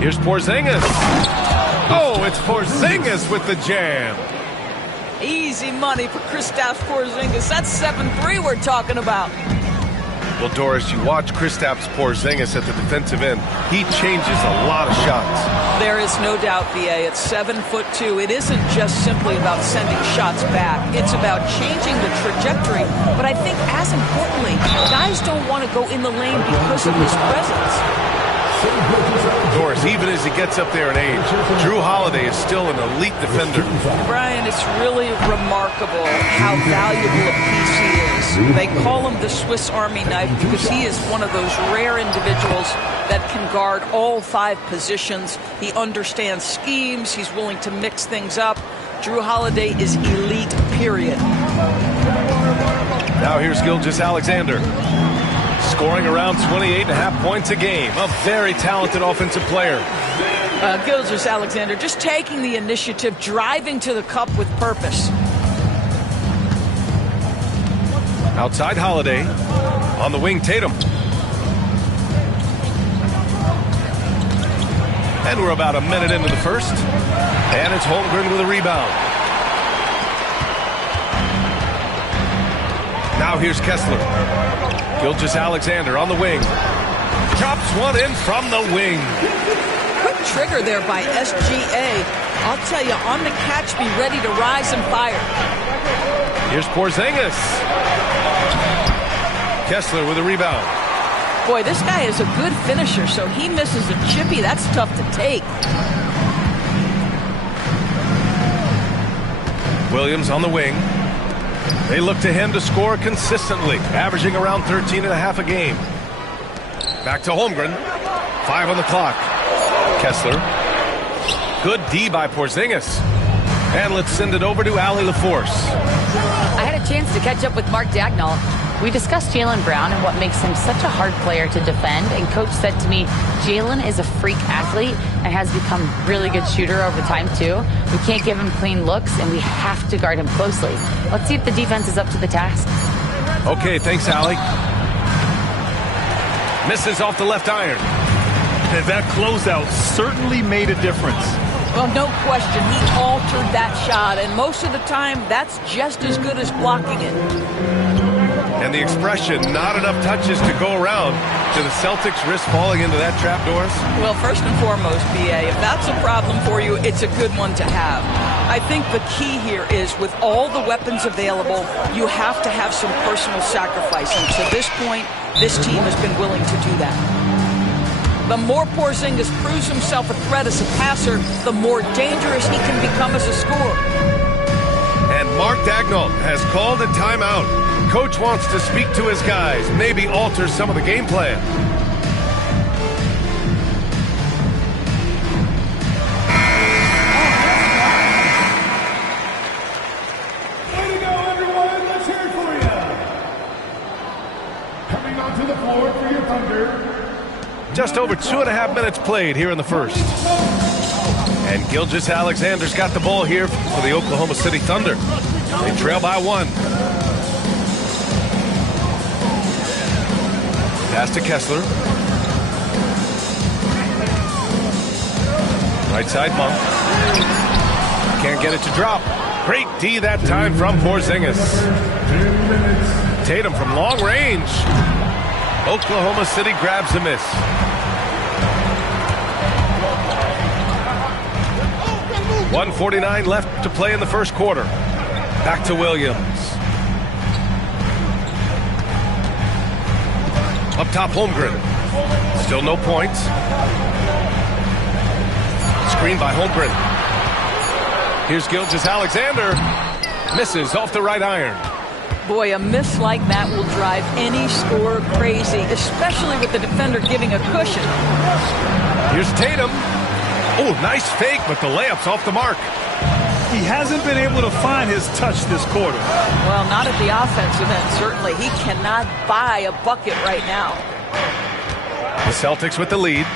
Here's Porzingis. Oh, it's Porzingis with the jam. Easy money for Kristaps Porzingis. That's 7-3 we're talking about. Well, Doris, you watch Kristaps Porzingis at the defensive end. He changes a lot of shots. There is no doubt, VA. It's 7'2". It isn't just simply about sending shots back. It's about changing the trajectory. But I think, as importantly, guys don't want to go in the lane because of his presence. Doris, even as he gets up there in age, Jrue Holiday is still an elite defender. Brian, it's really remarkable how valuable a piece he is. They call him the Swiss Army knife because he is one of those rare individuals that can guard all 5 positions. He understands schemes. He's willing to mix things up. Jrue Holiday is elite, period. Now here's Gilgeous-Alexander. Scoring around 28.5 points a game. A very talented offensive player. Gilgeous-Alexander just taking the initiative, driving to the cup with purpose. Outside Holiday. On the wing, Tatum. And we're about a minute into the first. And it's Holmgren with a rebound. Now here's Kessler. Gilgeous-Alexander on the wing. Drops one in from the wing. Quick trigger there by SGA. I'll tell you, on the catch, be ready to rise and fire. Here's Porzingis. Kessler with a rebound. Boy, this guy is a good finisher, so he misses a chippy. That's tough to take. Williams on the wing. They look to him to score consistently, averaging around 13.5 a game. Back to Holmgren. 5 on the clock. Kessler. Good D by Porzingis. And let's send it over to Allie LaForce. I had a chance to catch up with Mark Daigneault. We discussed Jaylen Brown and what makes him such a hard player to defend. And Coach said to me, Jaylen is a freak athlete and has become a really good shooter over time, too. We can't give him clean looks, and we have to guard him closely. Let's see if the defense is up to the task. Okay, thanks, Allie. Misses off the left iron. And that closeout certainly made a difference. Well, no question, he altered that shot, and most of the time, that's just as good as blocking it. And the expression, not enough touches to go around. Do the Celtics risk falling into that trap, Doris? Well, first and foremost, BA, if that's a problem for you, it's a good one to have. I think the key here is with all the weapons available, you have to have some personal sacrifice. And to this point, this team has been willing to do that. The more Porzingis proves himself a threat as a passer, the more dangerous he can become as a scorer. And Mark Daigneault has called a timeout. Coach wants to speak to his guys, maybe alter some of the game plan. Way to go, everyone. Let's hear it for you. Coming onto the floor for your Thunder. Just over 2.5 minutes played here in the first. And Gilgeous-Alexander's got the ball here for the Oklahoma City Thunder. They trail by 1. Pass to Kessler. Right side bump. Can't get it to drop. Great D that time from Porzingis. Tatum from long range. Oklahoma City grabs a miss. .149 left to play in the first quarter. Back to Williams. Up top, Holmgren. Still no points. Screen by Holmgren. Here's Gilgeous-Alexander. Misses off the right iron. Boy, a miss like that will drive any scorer crazy, especially with the defender giving a cushion. Here's Tatum. Oh, nice fake, but the layup's off the mark. He hasn't been able to find his touch this quarter. Well, not at the offensive end, certainly. He cannot buy a bucket right now. The Celtics with the lead.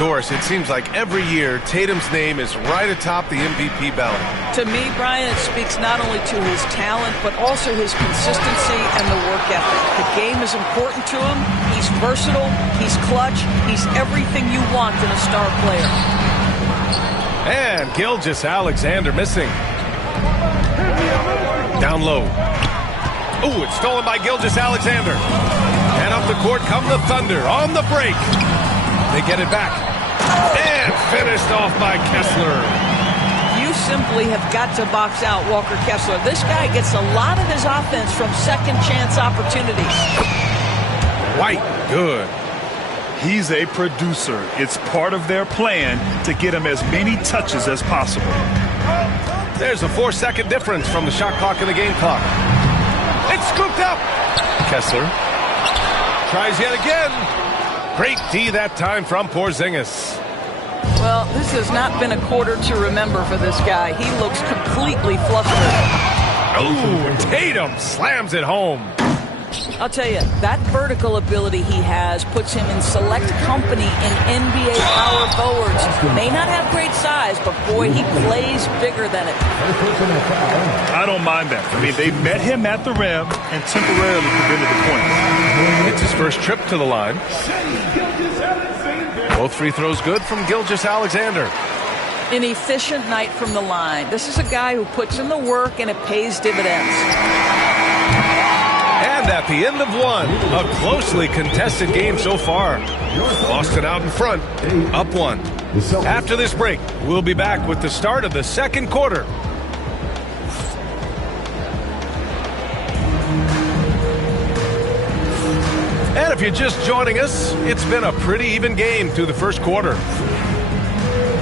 Doris, it seems like every year Tatum's name is right atop the MVP ballot. To me, Brian, it speaks not only to his talent, but also his consistency and the work ethic. The game is important to him. He's versatile. He's clutch. He's everything you want in a star player. And Gilgeous-Alexander missing. Down low. Ooh, it's stolen by Gilgeous-Alexander. And up the court come the Thunder on the break. They get it back. And finished off by Kessler. You simply have got to box out Walker Kessler. This guy gets a lot of his offense from second chance opportunities. White, good. He's a producer. It's part of their plan to get him as many touches as possible. There's a 4-second difference from the shot clock and the game clock. It's scooped up. Kessler tries yet again. Great D that time from Porzingis. Well, this has not been a quarter to remember for this guy. He looks completely flustered. Ooh, Tatum slams it home. I'll tell you, that vertical ability he has puts him in select company in NBA power forwards. May not have great size, but boy, he plays bigger than it. I don't mind that. I mean, they met him at the rim and temporarily prevented the points. It's his first trip to the line. Both free throws good from Gilgeous-Alexander. An efficient night from the line. This is a guy who puts in the work and it pays dividends. And at the end of one, a closely contested game so far. Boston out in front, up one. After this break, we'll be back with the start of the second quarter. And if you're just joining us, it's been a pretty even game through the first quarter.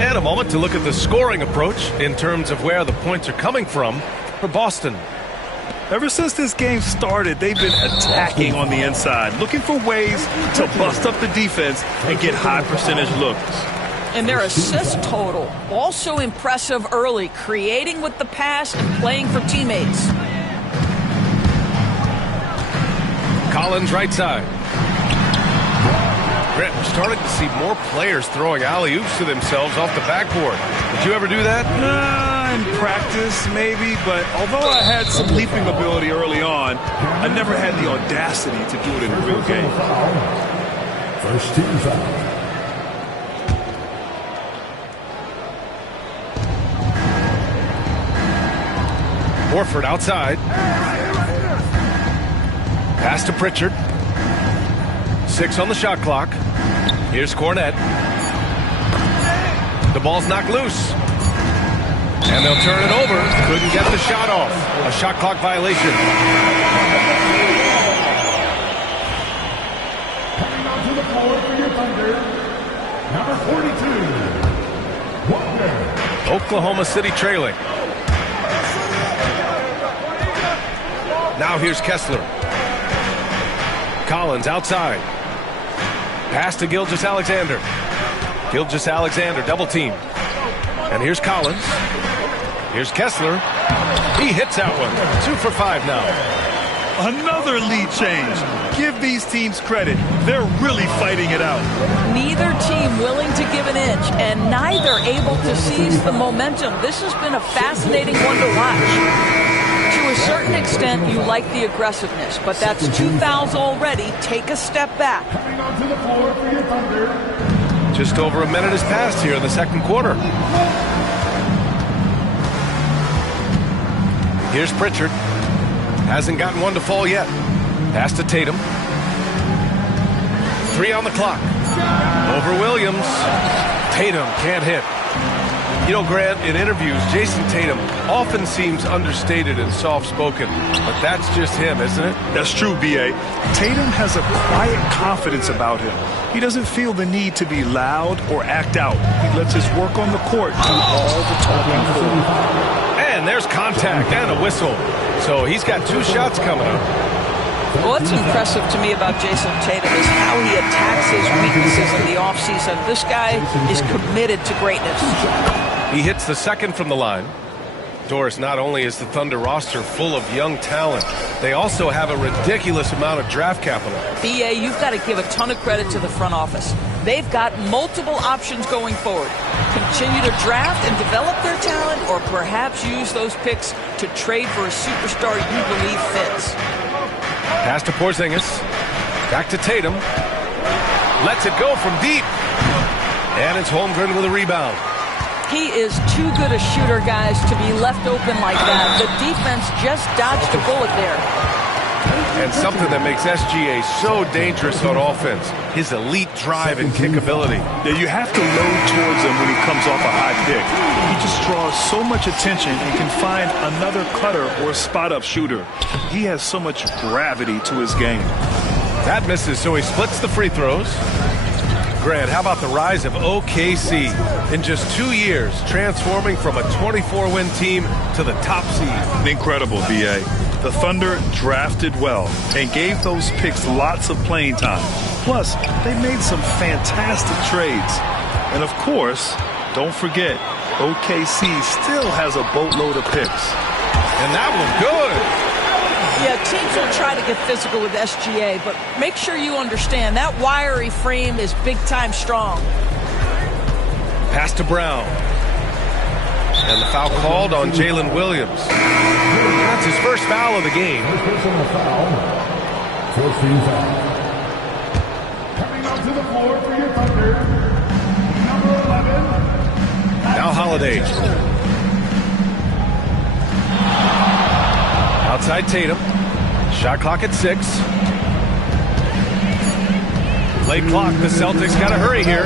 And a moment to look at the scoring approach in terms of where the points are coming from for Boston. Ever since this game started, they've been attacking on the inside, looking for ways to bust up the defense and get high percentage looks. And their assist total, also impressive early, creating with the pass and playing for teammates. Collins right side. Grant, we're starting to see more players throwing alley-oops to themselves off the backboard. Did you ever do that? In practice, maybe, but although I had some leaping ability early on, I never had the audacity to do it in a real game. First team foul. Horford outside. Pass to Pritchard. 6 on the shot clock. Here's Cornette. The ball's knocked loose. And they'll turn it over. Couldn't get the shot off. A shot clock violation. Coming onto the floor for your Thunder, number 42, Walker. Oklahoma City trailing. Now here's Kessler. Collins outside. Pass to Gilgeous-Alexander. Gilgeous-Alexander double team. And here's Collins. Here's Kessler. He hits that one. 2 for 5 now. Another lead change. Give these teams credit. They're really fighting it out. Neither team willing to give an inch, and neither able to seize the momentum. This has been a fascinating one to watch. To a certain extent, you like the aggressiveness, but that's 2 fouls already. Take a step back. Coming onto the floor for your Thunder, Just over a minute has passed here in the second quarter. Here's Pritchard. Hasn't gotten one to fall yet. Pass to Tatum. 3 on the clock. Over Williams. Tatum can't hit. You know, Grant, in interviews, Jason Tatum often seems understated and soft-spoken, but that's just him, isn't it? That's true, B.A. Tatum has a quiet confidence about him. He doesn't feel the need to be loud or act out. He lets his work on the court do all the talking for him. And there's contact and a whistle. So he's got 2 shots coming up. What's impressive to me about Jason Tatum is how he attacks his weaknesses in the offseason. This guy is committed to greatness. He hits the second from the line. Doris, not only is the Thunder roster full of young talent, they also have a ridiculous amount of draft capital. BA, you've got to give a ton of credit to the front office. They've got multiple options going forward. Continue to draft and develop their talent, or perhaps use those picks to trade for a superstar you believe fits. Pass to Porzingis. Back to Tatum. Lets it go from deep. And it's Holmgren with a rebound. He is too good a shooter, guys, to be left open like that. The defense just dodged a bullet there. And something that makes SGA so dangerous on offense, his elite drive and kick ability. Yeah, you have to load towards him when he comes off a high pick. He just draws so much attention and can find another cutter or spot-up shooter. He has so much gravity to his game. That misses, so he splits the free throws. Grant, how about the rise of OKC? In just 2 years, transforming from a 24-win team to the top seed. Incredible, B.A. The Thunder drafted well and gave those picks lots of playing time. Plus, they made some fantastic trades. And of course, don't forget, OKC still has a boatload of picks. And that was good. Yeah, teams will try to get physical with SGA, but make sure you understand that wiry frame is big-time strong. Pass to Brown. And the foul called on Jalen Williams. That's his first foul of the game. Personal foul. First team foul. Coming up to the floor for your Thunder, number 11. Now Holiday. Outside Tatum. Shot clock at 6. Late clock. The Celtics got to hurry here.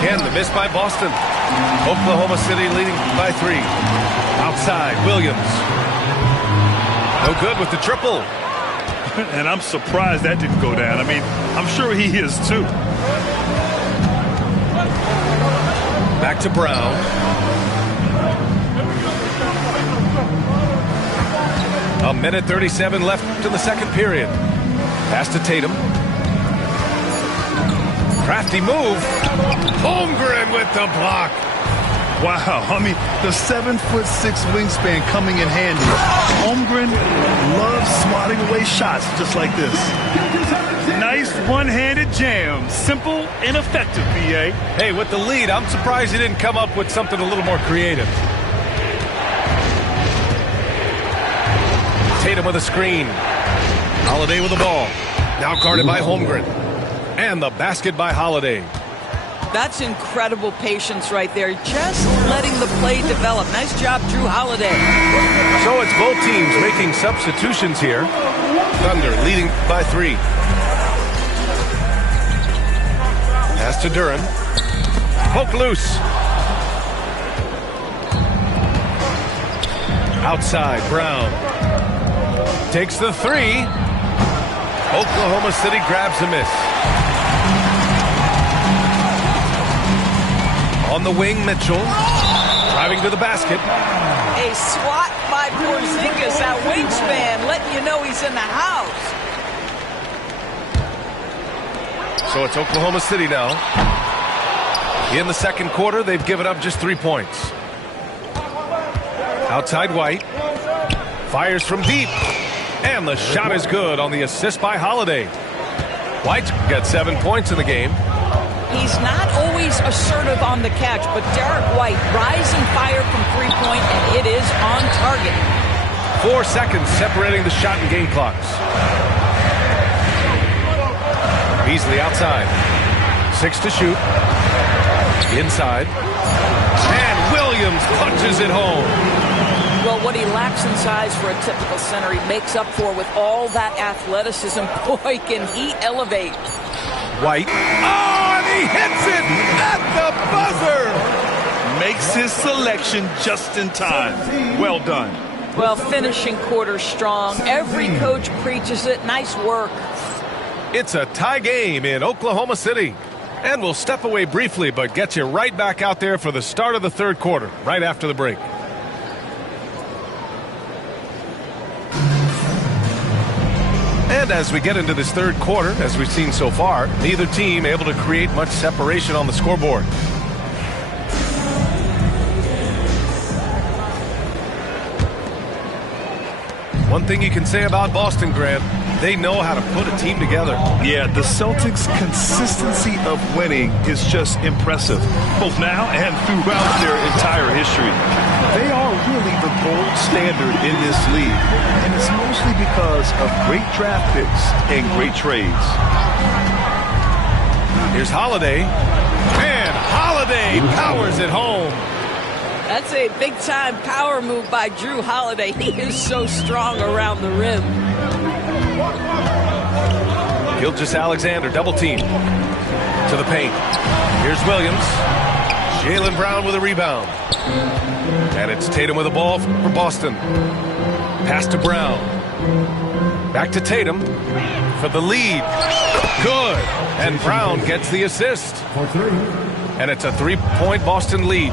Again, the miss by Boston. Oklahoma City leading by 3. Outside, Williams. No good with the triple. And I'm surprised that didn't go down. I mean, I'm sure he is too. Back to Brown. A minute 37 left in the second period. Pass to Tatum. Crafty move. Holmgren with the block. Wow, I mean, the 7'6" wingspan coming in handy. Holmgren loves swatting away shots just like this. Nice one-handed jam. Simple and effective, B.A. Hey, with the lead, I'm surprised he didn't come up with something a little more creative. Tatum with a screen. Holiday with the ball. Now guarded by Holmgren. And the basket by Holiday. That's incredible patience right there. Just letting the play develop. Nice job, Drew Holiday. So it's both teams making substitutions here. Thunder leading by 3. Pass to Duren. Poke loose. Outside, Brown. Takes the 3. Oklahoma City grabs a miss. On the wing, Mitchell. Driving to the basket. A swat by Porzingis. That wingspan letting you know he's in the house. So it's Oklahoma City now. In the second quarter, they've given up just 3 points. Outside White. Fires from deep. And the shot is good on the assist by Holiday. White's got 7 points in the game. He's not always assertive on the catch, but Derek White, rising fire from three-point, and it is on target. 4 seconds separating the shot and game clocks. Beasley outside. 6 to shoot. Inside. And Williams punches it home. Well, what he lacks in size for a typical center, he makes up for with all that athleticism. Boy, can he elevate. White. Oh, and he hits it at the buzzer. Makes his selection just in time. Well done. Well, finishing quarter strong. Every coach preaches it. Nice work. It's a tie game in Oklahoma City. And we'll step away briefly, but get you right back out there for the start of the third quarter, right after the break. And as we get into this third quarter, as we've seen so far, neither team able to create much separation on the scoreboard. One thing you can say about Boston, Grant, They know how to put a team together. Yeah, the Celtics' consistency of winning is just impressive, both now and throughout their entire history. They are really the gold standard in this league, and it's mostly because of great draft picks and great trades. Here's Holiday, and Holiday powers it home. That's a big-time power move by Drew Holiday. He is so strong around the rim. Gilgeous-Alexander, double team to the paint. Here's Williams. Jaylen Brown with a rebound. And it's Tatum with the ball for Boston. Pass to Brown. Back to Tatum for the lead. Good. And Brown gets the assist. And it's a three-point Boston lead.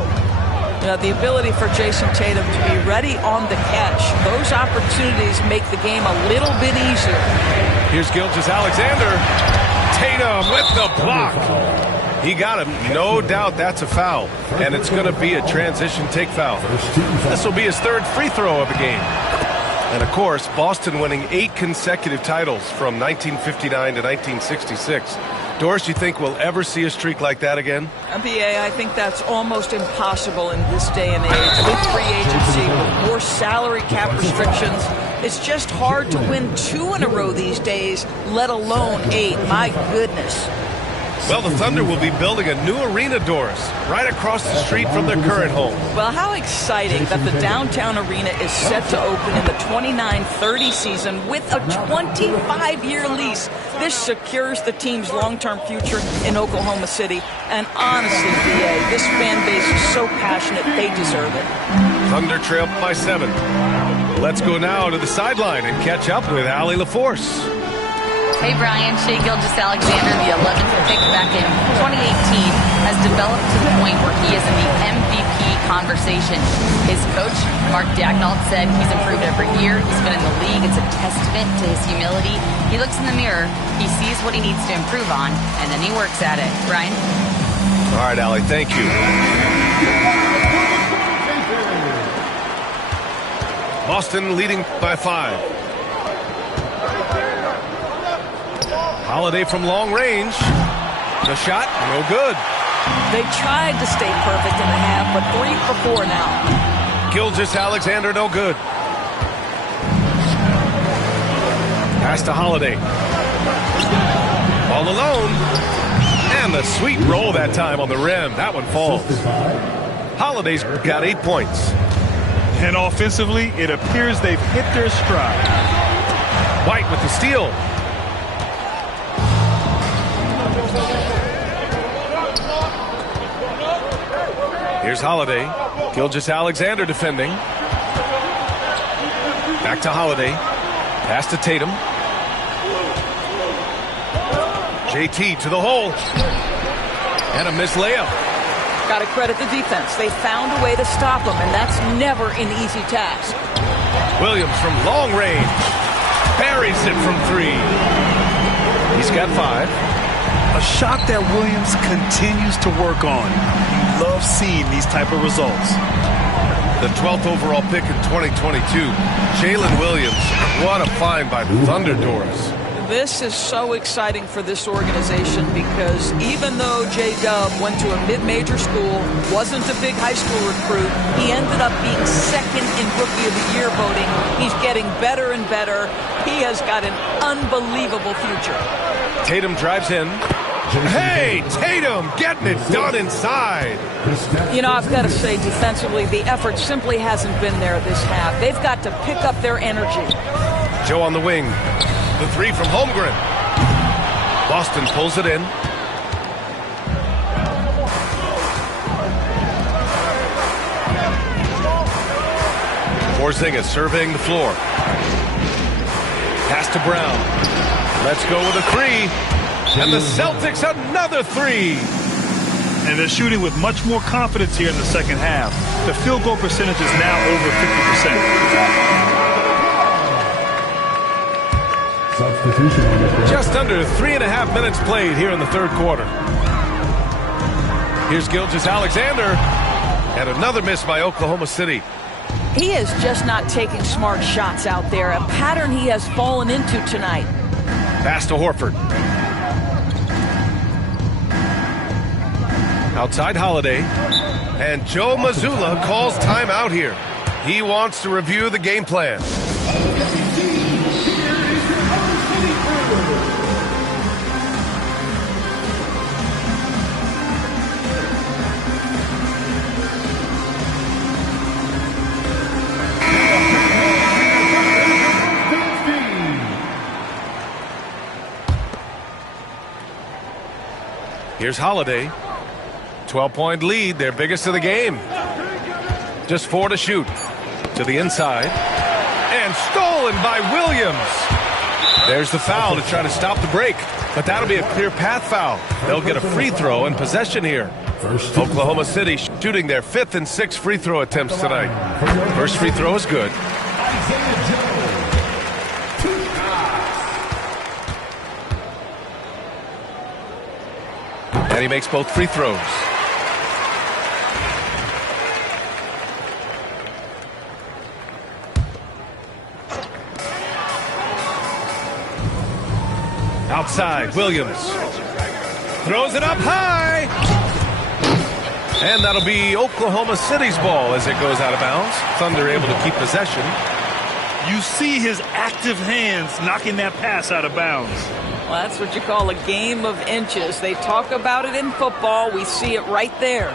You know, the ability for Jason Tatum to be ready on the catch, those opportunities make the game a little bit easier. Here's Gilgeous-Alexander. Tatum with the block. He got him. No doubt that's a foul. And it's going to be a transition take foul. This will be his third free throw of the game. And, of course, Boston winning 8 consecutive titles from 1959 to 1966. Doris, you think we'll ever see a streak like that again? NBA, I think that's almost impossible in this day and age. With free agency, with more salary cap restrictions, it's just hard to win 2 in a row these days, let alone 8. My goodness. Well, the Thunder will be building a new arena, Doris, right across the street from their current home. Well, how exciting that the downtown arena is set to open in the 29-30 season with a 25-year lease. This secures the team's long-term future in Oklahoma City. And honestly, BA, this fan base is so passionate, they deserve it. Thunder trail by 7. Let's go now to the sideline and catch up with Allie LaForce. Hey, Brian. Shai Gilgeous-Alexander, the 11th pick back in 2018, has developed to the point where he is in the MVP conversation. His coach, Mark Daigneault, said he's improved every year. He's been in the league. It's a testament to his humility. He looks in the mirror, he sees what he needs to improve on, and then he works at it. Brian? All right, Allie, thank you. Boston leading by 5. Holiday from long range. The shot, no good. They tried to stay perfect in the half, but 3 for 4 now. Gilgeous-Alexander, no good. Pass to Holiday. All alone. And the sweet roll that time on the rim. That one falls. Holiday's got 8 points. And offensively, it appears they've hit their stride. White with the steal. Here's Holiday. Gilgeous-Alexander defending. Back to Holiday. Pass to Tatum. JT to the hole. And a missed layup. Got to credit the defense. They found a way to stop him, and that's never an easy task. Williams from long range. Buries it from 3. He's got 5. A shot that Williams continues to work on. You love seeing these type of results. The 12th overall pick in 2022, Jalen Williams. What a find by the Thunder, Doris. This is so exciting for this organization because even though J-Dub went to a mid-major school, wasn't a big high school recruit, he ended up being second in Rookie of the Year voting. He's getting better and better. He has got an unbelievable future. Tatum drives in. Hey, Tatum getting it done inside. You know, I've got to say, defensively, the effort simply hasn't been there this half. They've got to pick up their energy. Joe on the wing. The 3 from Holmgren. Boston pulls it in. Porzingis surveying the floor. Pass to Brown. Let's go with a 3. And the Celtics another 3. And they're shooting with much more confidence here in the second half. The field goal percentage is now over 50%. Substitution on the bench. Just under 3.5 minutes played here in the third quarter. Here's Gilgeous-Alexander. And another miss by Oklahoma City. He is just not taking smart shots out there, a pattern he has fallen into tonight. Pass to Horford. Outside Holiday. And Joe Mazzulla calls timeout here. He wants to review the game plan. Here's Holiday. 12-point lead, their biggest of the game. Just 4 to shoot. To the inside. And stolen by Williams. There's the foul to try to stop the break. But that'll be a clear path foul. They'll get a free throw and possession here. Oklahoma City shooting their 5th and 6th free throw attempts tonight. First free throw is good. And he makes both free throws. Outside, Williams. Throws it up high. And that'll be Oklahoma City's ball as it goes out of bounds. Thunder able to keep possession. You see his active hands knocking that pass out of bounds. Well, that's what you call a game of inches. They talk about it in football. We see it right there.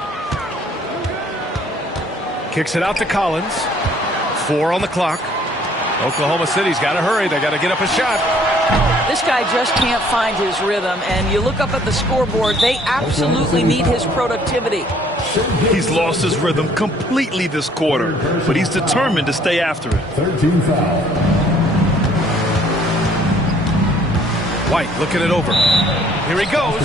Kicks it out to Collins. 4 on the clock. Oklahoma City's got to hurry. They got to get up a shot. This guy just can't find his rhythm, and you look up at the scoreboard, they absolutely need his productivity. He's lost his rhythm completely this quarter, but he's determined to stay after it. 13 foul. White looking it over. Here he goes.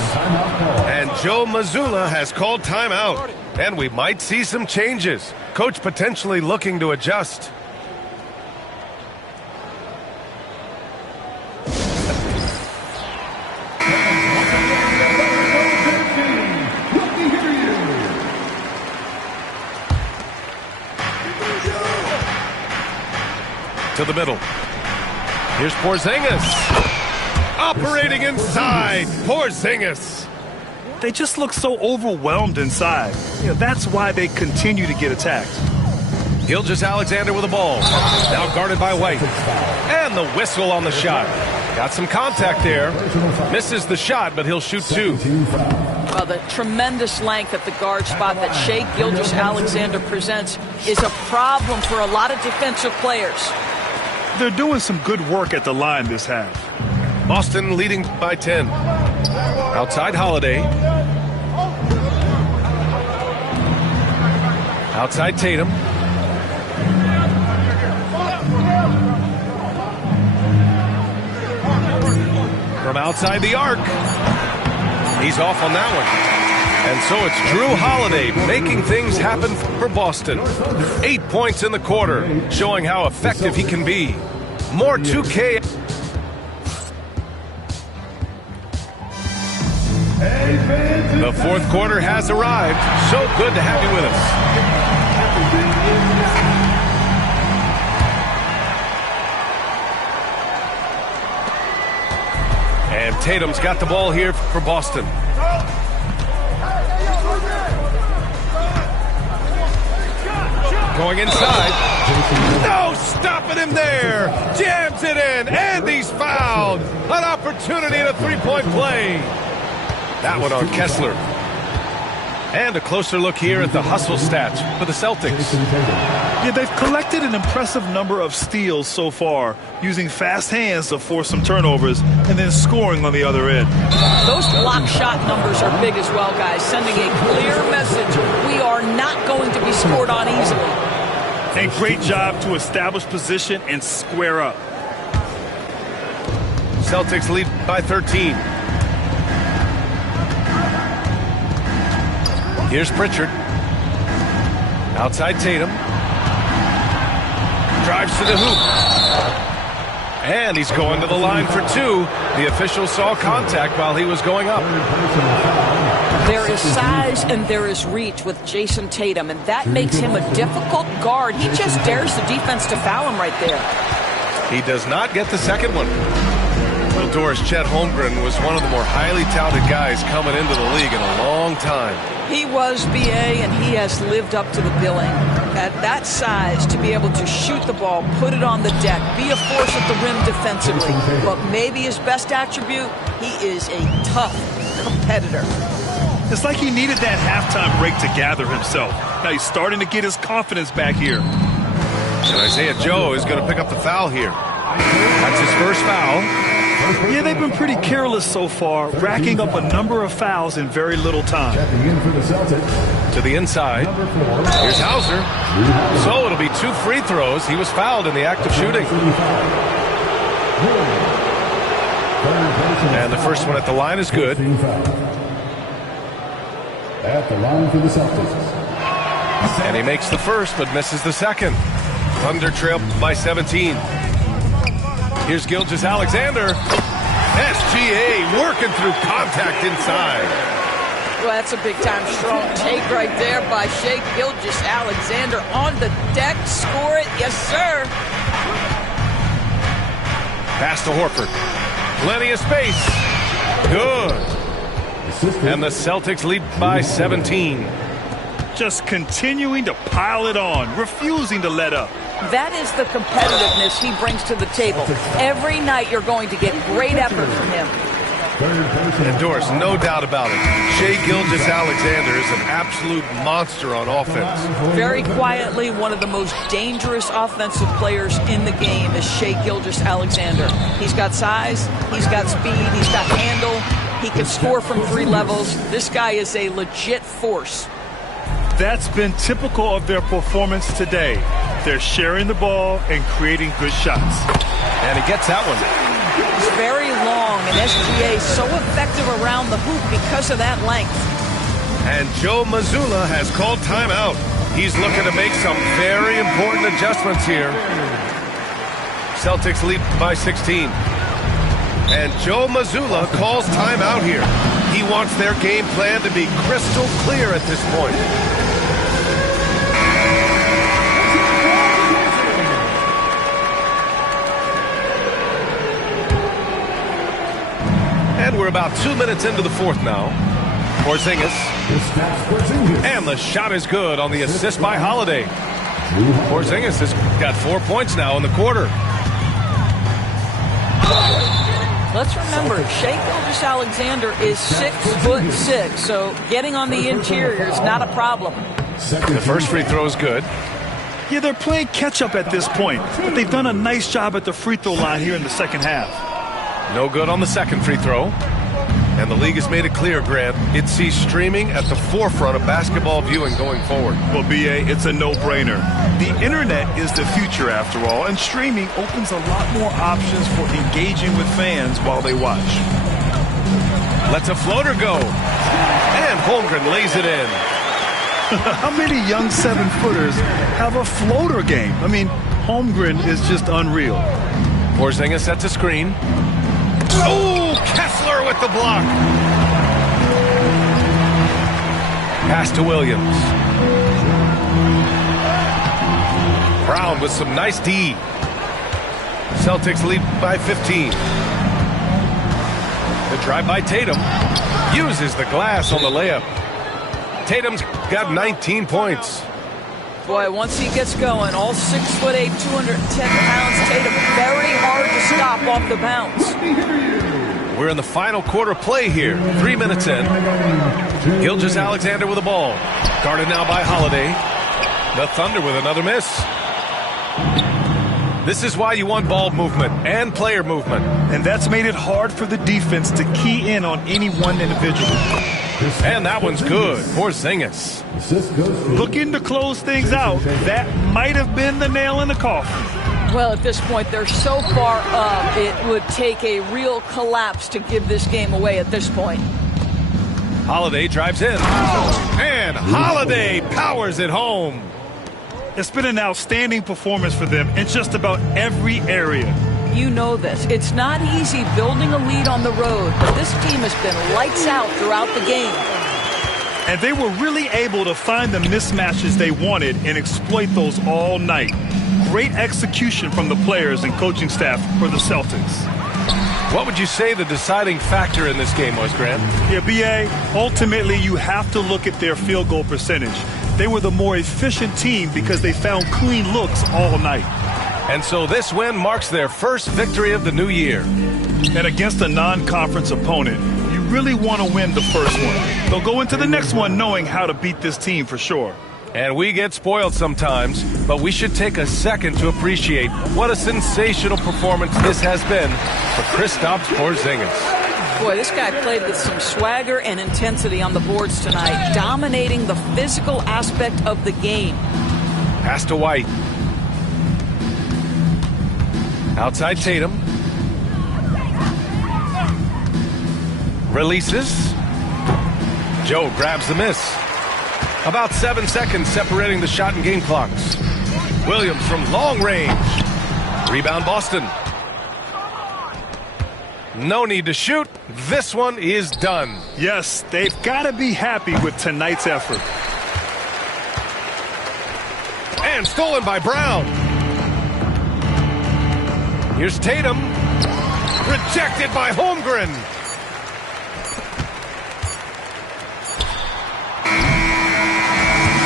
And Joe Mazzulla has called timeout. And we might see some changes. Coach potentially looking to adjust. To the middle. Here's Porzingis. Operating inside. Porzingis. They just look so overwhelmed inside. That's why they continue to get attacked. Gilgeous-Alexander with the ball. Now guarded by White. And the whistle on the shot. Got some contact there. Misses the shot, but he'll shoot 2. Well, the tremendous length at the guard spot that Shai Gilgeous-Alexander presents is a problem for a lot of defensive players. They're doing some good work at the line this half. Boston leading by 10. Outside Holiday. Outside Tatum. From outside the arc. He's off on that one. And so it's Jrue Holiday making things happen for Boston. 8 points in the quarter, showing how effective he can be. More 2K. The fourth quarter has arrived. So good to have you with us. And Tatum's got the ball here for Boston. Going inside. No stopping him there. Jams it in. And he's fouled. An opportunity in a three-point play. That one on Kessler. And a closer look here at the hustle stats for the Celtics. Yeah, they've collected an impressive number of steals so far, using fast hands to force some turnovers and then scoring on the other end. Those block shot numbers are big as well, guys, sending a clear message. We are not going to be scored on easily. And great job to establish position and square up. Celtics lead by 13. Here's Pritchard. Outside Tatum. Drives to the hoop. And he's going to the line for 2. The official saw contact while he was going up. There is size and there is reach with Jason Tatum, and that makes him a difficult guard. He just dares the defense to foul him right there. He does not get the second one. Well, Doris, Chet Holmgren was one of the more highly touted guys coming into the league in a long time. He was, BA, and he has lived up to the billing. At that size, to be able to shoot the ball, put it on the deck, be a force at the rim defensively. But maybe his best attribute, he is a tough competitor. It's like he needed that halftime break to gather himself. Now he's starting to get his confidence back here. And Isaiah Joe is going to pick up the foul here. That's his first foul. Yeah, they've been pretty careless so far, racking up a number of fouls in very little time. Checking in for the Celtics. To the inside. Number 4. Here's Hauser. So it'll be 2 free throws. He was fouled in the act of shooting. And the first one at the line is good. At the line for the Celtics. And he makes the first, but misses the second. Thunder trail by 17. Here's Gilgeous-Alexander. SGA working through contact inside. Well, that's a big-time strong take right there by Shai Gilgeous-Alexander on the deck. Score it. Yes, sir. Pass to Horford. Plenty of space. Good. And the Celtics lead by 17. Just continuing to pile it on, refusing to let up. That is the competitiveness he brings to the table. Every night you're going to get great effort from him. And Doris, no doubt about it, Shai Gilgeous-Alexander is an absolute monster on offense. Very quietly, one of the most dangerous offensive players in the game is Shai Gilgeous-Alexander. He's got size, he's got speed, he's got handle, he can score from 3 levels. This guy is a legit force. That's been typical of their performance today. They're sharing the ball and creating good shots. And he gets that one. It's very long, and SGA is so effective around the hoop because of that length. And Joe Mazzulla has called timeout. He's looking to make some very important adjustments here. Celtics lead by 16. And Joe Mazzulla calls timeout here. He wants their game plan to be crystal clear at this point. And we're about 2 minutes into the fourth now. Porzingis. And the shot is good on the assist by Holiday. Porzingis has got 4 points now in the quarter. Let's remember, Shai Gilgeous-Alexander is 6'6", so getting on the interior is not a problem. The first free throw is good. Yeah, they're playing catch-up at this point, but they've done a nice job at the free throw line here in the second half. No good on the second free throw. And the league has made it clear, Grant, it sees streaming at the forefront of basketball viewing going forward. Well, BA, it's a no-brainer. The internet is the future, after all, and streaming opens a lot more options for engaging with fans while they watch. Lets a floater go. And Holmgren lays it in. How many young 7-footers have a floater game? I mean, Holmgren is just unreal. Porzingis sets a screen. Oh, Kessler with the block. Pass to Williams. Brown with some nice D. Celtics lead by 15. The drive by Tatum. Uses the glass on the layup. Tatum's got 19 points. Boy, once he gets going, all 6'8", 210 pounds, Tatum, very hard to stop off the bounce. We're in the final quarter play here. 3 minutes in. Gilgeous-Alexander with the ball. Guarded now by Holiday. The Thunder with another miss. This is why you want ball movement and player movement. And that's made it hard for the defense to key in on any one individual. And that one's good. Porzingis. Looking to close things out. That might have been the nail in the coffin. Well, at this point, they're so far up, it would take a real collapse to give this game away at this point. Holiday drives in. And Holiday powers it home. It's been an outstanding performance for them in just about every area. You know this. It's not easy building a lead on the road, but this team has been lights out throughout the game. And they were really able to find the mismatches they wanted and exploit those all night. Great execution from the players and coaching staff for the Celtics. What would you say the deciding factor in this game was, Grant? Yeah, B.A., ultimately you have to look at their field goal percentage. They were the more efficient team because they found clean looks all night. And so this win marks their first victory of the new year. And against a non-conference opponent, you really want to win the first one. They'll go into the next one knowing how to beat this team for sure. And we get spoiled sometimes, but we should take a second to appreciate what a sensational performance this has been for Kristaps Porzingis. Boy, this guy played with some swagger and intensity on the boards tonight, dominating the physical aspect of the game. Pass to White. Outside Tatum. Releases. Joe grabs the miss. About 7 seconds separating the shot and game clocks. Williams from long range. Rebound Boston. No need to shoot. This one is done. Yes, they've got to be happy with tonight's effort. And stolen by Brown. Here's Tatum. Rejected by Holmgren.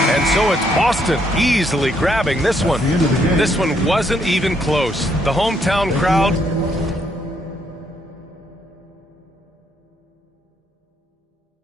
And so it's Boston easily grabbing this one. This one wasn't even close. The hometown crowd